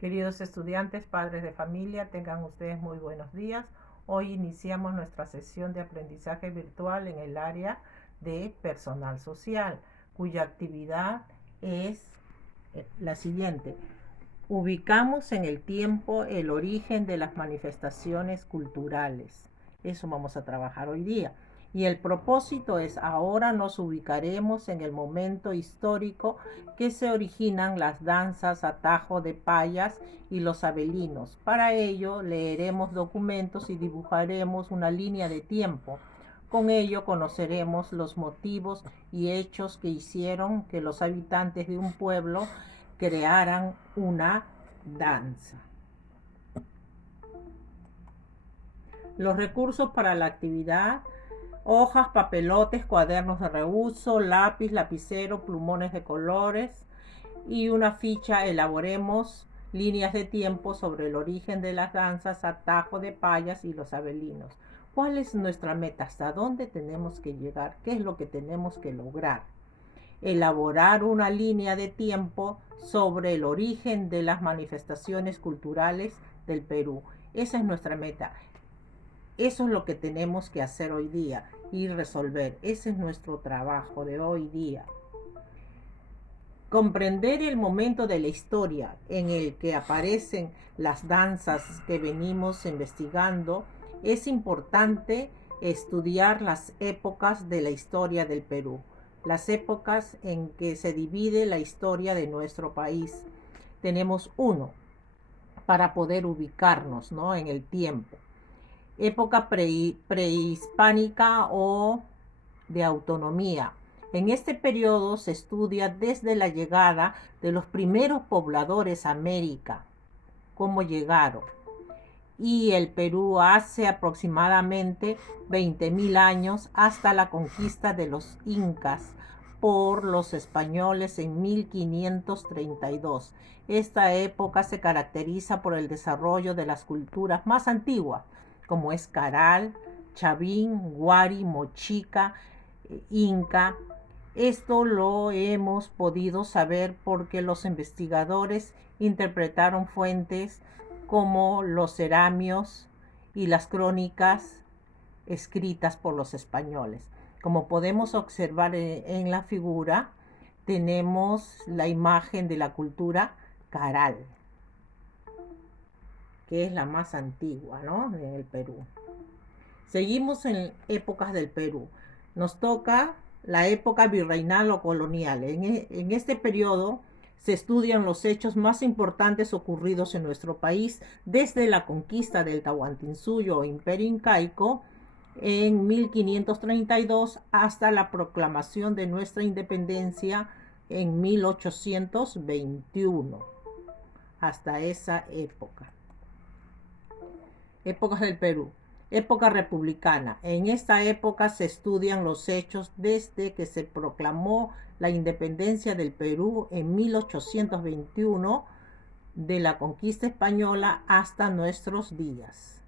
Queridos estudiantes, padres de familia, tengan ustedes muy buenos días. Hoy iniciamos nuestra sesión de aprendizaje virtual en el área de personal social, cuya actividad es la siguiente. Ubicamos en el tiempo el origen de las manifestaciones culturales. Eso vamos a trabajar hoy día. Y el propósito es, ahora nos ubicaremos en el momento histórico que se originan las danzas atajo de payas y los abelinos. Para ello leeremos documentos y dibujaremos una línea de tiempo. Con ello conoceremos los motivos y hechos que hicieron que los habitantes de un pueblo crearan una danza. Los recursos para la actividad: hojas, papelotes, cuadernos de reuso, lápiz, lapicero, plumones de colores y una ficha. Elaboremos líneas de tiempo sobre el origen de las danzas atajo de payas y los abelinos. ¿Cuál es nuestra meta? ¿Hasta dónde tenemos que llegar? ¿Qué es lo que tenemos que lograr? Elaborar una línea de tiempo sobre el origen de las manifestaciones culturales del Perú. Esa es nuestra meta. Eso es lo que tenemos que hacer hoy día y resolver. Ese es nuestro trabajo de hoy día. Comprender el momento de la historia en el que aparecen las danzas que venimos investigando. Es importante estudiar las épocas de la historia del Perú, las épocas en que se divide la historia de nuestro país. Tenemos uno para poder ubicarnos, ¿no?, en el tiempo. Época prehispánica o de autonomía. En este periodo se estudia desde la llegada de los primeros pobladores a América, cómo llegaron. Y el Perú hace aproximadamente 20.000 años, hasta la conquista de los incas por los españoles en 1532. Esta época se caracteriza por el desarrollo de las culturas más antiguas, como es Caral, Chavín, Huari, Mochica, Inca. Esto lo hemos podido saber porque los investigadores interpretaron fuentes como los ceramios y las crónicas escritas por los españoles. Como podemos observar en la figura, tenemos la imagen de la cultura Caral, que es la más antigua, ¿no?, en el Perú. Seguimos en épocas del Perú. Nos toca la época virreinal o colonial. En este periodo se estudian los hechos más importantes ocurridos en nuestro país desde la conquista del Tahuantinsuyo o Imperio Incaico en 1532 hasta la proclamación de nuestra independencia en 1821. Hasta esa época. Épocas del Perú. Época republicana. En esta época se estudian los hechos desde que se proclamó la independencia del Perú en 1821 de la conquista española hasta nuestros días.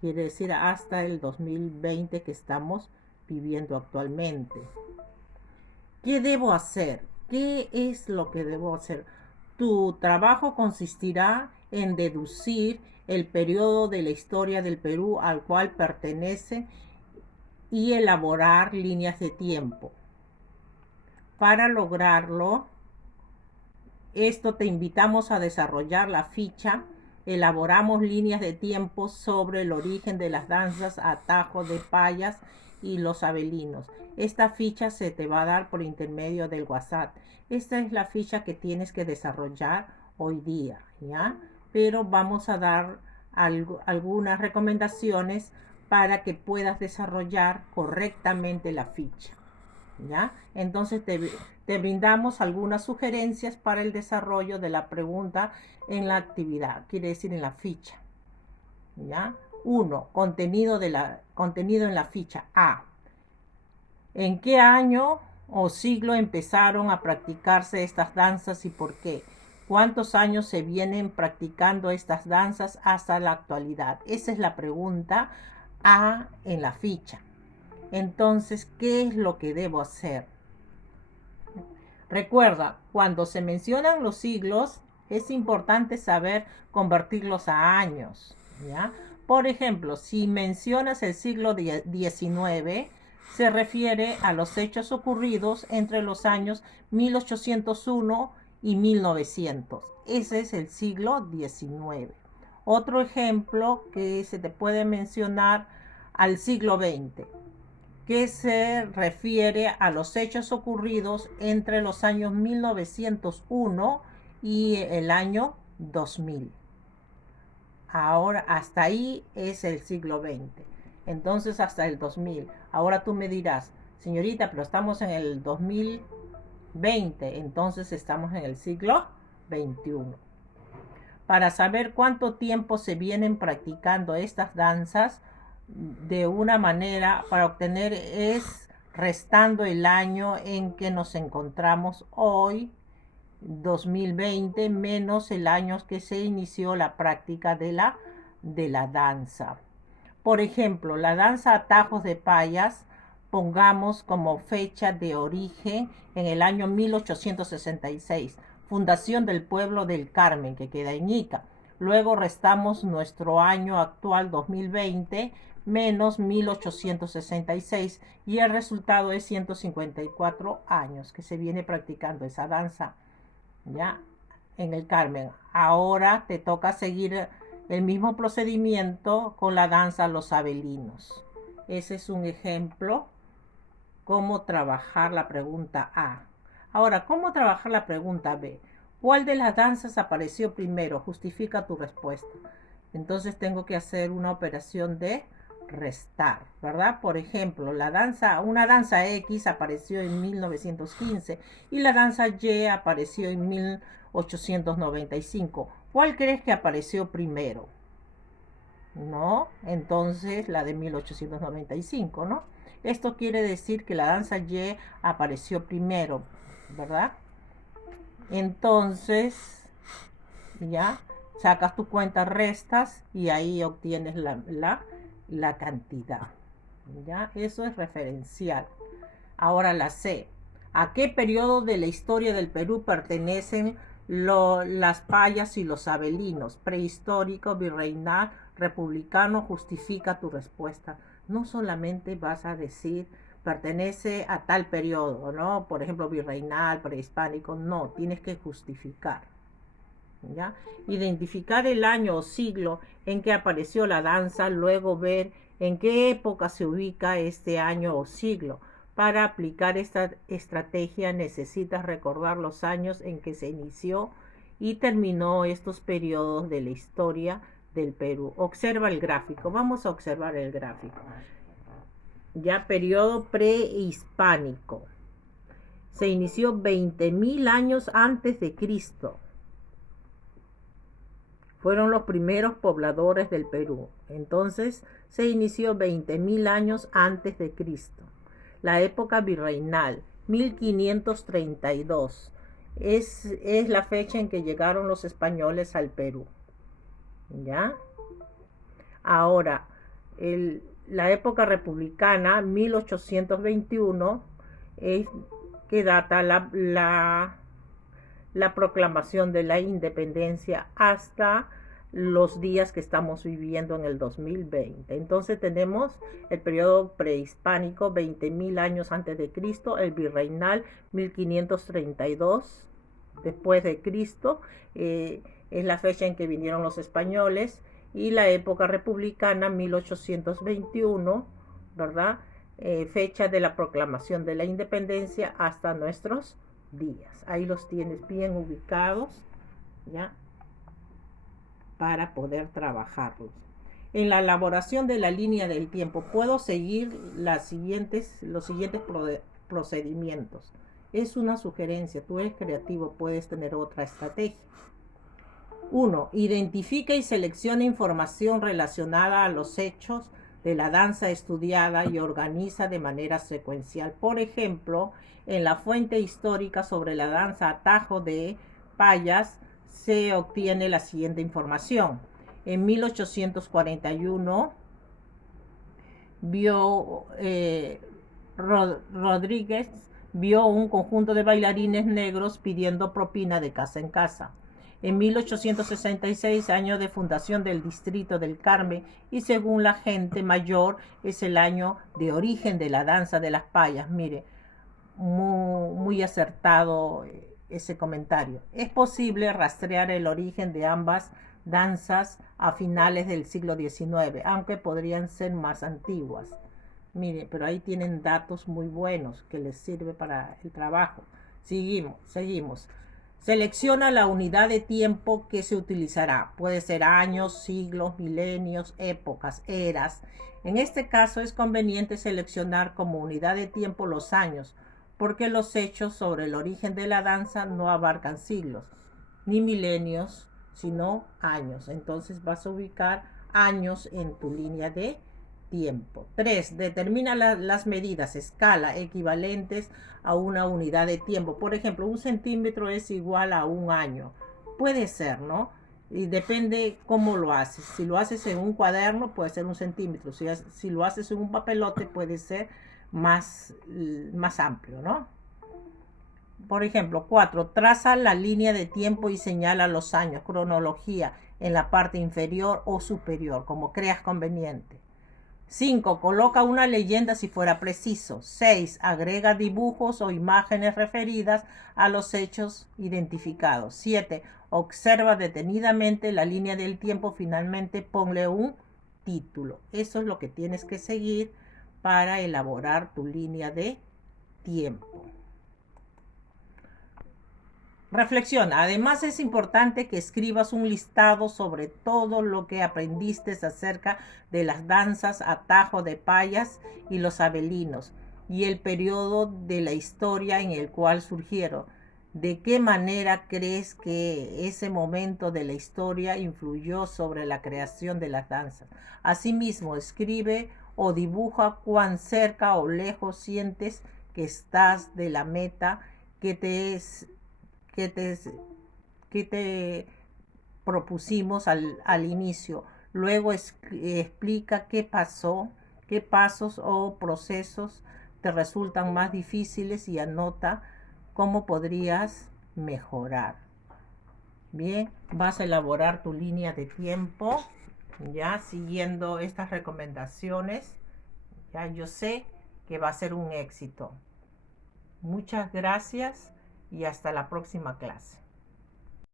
Quiere decir hasta el 2020 que estamos viviendo actualmente. ¿Qué debo hacer? ¿Qué es lo que debo hacer? Tu trabajo consistirá en deducir el periodo de la historia del Perú al cual pertenece y elaborar líneas de tiempo. Para lograrlo, te invitamos a desarrollar la ficha. Elaboramos líneas de tiempo sobre el origen de las danzas atajo de payas y los abelinos. Esta ficha se te va a dar por intermedio del WhatsApp. Esta es la ficha que tienes que desarrollar hoy día, ¿ya? Pero vamos a dar algunas recomendaciones para que puedas desarrollar correctamente la ficha, ¿ya? Entonces te brindamos algunas sugerencias para el desarrollo de la pregunta en la actividad, quiere decir en la ficha, ¿ya? 1. Contenido en la ficha. A. ¿En qué año o siglo empezaron a practicarse estas danzas y por qué? ¿Cuántos años se vienen practicando estas danzas hasta la actualidad? Esa es la pregunta A en la ficha. Entonces, ¿qué es lo que debo hacer? Recuerda, cuando se mencionan los siglos, Es importante saber convertirlos a años, ¿ya? Por ejemplo, si mencionas el siglo XIX, se refiere a los hechos ocurridos entre los años 1801 y 1900. Ese es el siglo XIX. Otro ejemplo que se te puede mencionar al siglo XX, que se refiere a los hechos ocurridos entre los años 1901 y el año 2000. Ahora, hasta ahí es el siglo XX. Entonces, hasta el 2000. Ahora tú me dirás, señorita, pero estamos en el 2020, entonces estamos en el siglo XXI. Para saber cuánto tiempo se vienen practicando estas danzas, de una manera para obtener es restando el año en que nos encontramos hoy, 2020, menos el año que se inició la práctica de la danza. Por ejemplo, la danza Atajos de Payas, pongamos como fecha de origen en el año 1866, fundación del pueblo del Carmen, que queda en Ica. Luego restamos nuestro año actual 2020 menos 1866 y el resultado es 154 años que se viene practicando esa danza, ¿ya? En el Carmen. Ahora te toca seguir el mismo procedimiento con la danza Los Abelinos. Ese es un ejemplo cómo trabajar la pregunta A. Ahora, ¿cómo trabajar la pregunta B? ¿Cuál de las danzas apareció primero? Justifica tu respuesta. Entonces tengo que hacer una operación de restar, ¿verdad? Por ejemplo, una danza X apareció en 1915 y la danza Y apareció en 1895. ¿Cuál crees que apareció primero? ¿No? Entonces la de 1895, ¿no? Esto quiere decir que la danza Y apareció primero, ¿verdad? Entonces, ya, sacas tu cuenta, restas y ahí obtienes la cantidad. ¿Ya? Eso es referencial. Ahora la C. ¿A qué periodo de la historia del Perú pertenecen las payas y los abelinos? Prehistórico, virreinal, republicano. Justifica tu respuesta. No solamente vas a decir pertenece a tal periodo, ¿no? Por ejemplo, virreinal, prehispánico. No, tienes que justificar. ¿Ya? Identificar el año o siglo en que apareció la danza, luego ver en qué época se ubica este año o siglo. Para aplicar esta estrategia necesitas recordar los años en que se inició y terminó estos periodos de la historia del Perú. Observa el gráfico. Vamos a observar el gráfico. Ya, periodo prehispánico. Se inició 20.000 años antes de Cristo. Fueron los primeros pobladores del Perú. Entonces se inició 20.000 años antes de Cristo. La época virreinal, 1532. Es la fecha en que llegaron los españoles al Perú. ¿Ya? Ahora, la época republicana, 1821, es que data la proclamación de la independencia hasta los días que estamos viviendo en el 2020. Entonces tenemos el periodo prehispánico, 20.000 años antes de Cristo, el virreinal, 1532 después de Cristo, es la fecha en que vinieron los españoles, y la época republicana, 1821, ¿verdad? Fecha de la proclamación de la independencia hasta nuestros días. Ahí los tienes bien ubicados, ¿ya? Para poder trabajarlos. En la elaboración de la línea del tiempo puedo seguir los siguientes procedimientos. Es una sugerencia, tú eres creativo, puedes tener otra estrategia. 1. Identifica y selecciona información relacionada a los hechos de la danza estudiada y organiza de manera secuencial. Por ejemplo, en la fuente histórica sobre la danza Atajo de Payas se obtiene la siguiente información. En 1841 Rodríguez vio un conjunto de bailarines negros pidiendo propina de casa en casa. en 1866, año de fundación del distrito del Carmen, y según la gente mayor es el año de origen de la danza de las payas. Mire, muy acertado ese comentario. Es posible rastrear el origen de ambas danzas a finales del siglo XIX, aunque podrían ser más antiguas. Mire, pero ahí tienen datos muy buenos que les sirve para el trabajo. Seguimos. Selecciona la unidad de tiempo que se utilizará. Puede ser años, siglos, milenios, épocas, eras. En este caso es conveniente seleccionar como unidad de tiempo los años, porque los hechos sobre el origen de la danza no abarcan siglos, ni milenios, sino años. Entonces vas a ubicar años en tu línea de tiempo. 3. Determina las medidas, escala, equivalentes a una unidad de tiempo. Por ejemplo, 1 centímetro es igual a 1 año. Puede ser, ¿no? Y depende cómo lo haces. Si lo haces en un cuaderno, puede ser 1 centímetro. Si lo haces en un papelote, puede ser más amplio, ¿no? Por ejemplo, 4. Traza la línea de tiempo y señala los años, cronología, en la parte inferior o superior, como creas conveniente. 5. Coloca una leyenda si fuera preciso. 6. Agrega dibujos o imágenes referidas a los hechos identificados. 7. Observa detenidamente la línea del tiempo. Finalmente, ponle un título. Eso es lo que tienes que seguir para elaborar tu línea de tiempo. Reflexiona. Además, es importante que escribas un listado sobre todo lo que aprendiste acerca de las danzas atajo de payas y los abelinos y el periodo de la historia en el cual surgieron. ¿De qué manera crees que ese momento de la historia influyó sobre la creación de las danzas? Asimismo, escribe o dibuja cuán cerca o lejos sientes que estás de la meta que te propusimos al inicio. Luego explica qué pasó, qué pasos o procesos te resultan más difíciles y anota cómo podrías mejorar. Bien, vas a elaborar tu línea de tiempo, ya siguiendo estas recomendaciones. Ya yo sé que va a ser un éxito. Muchas gracias y hasta la próxima clase.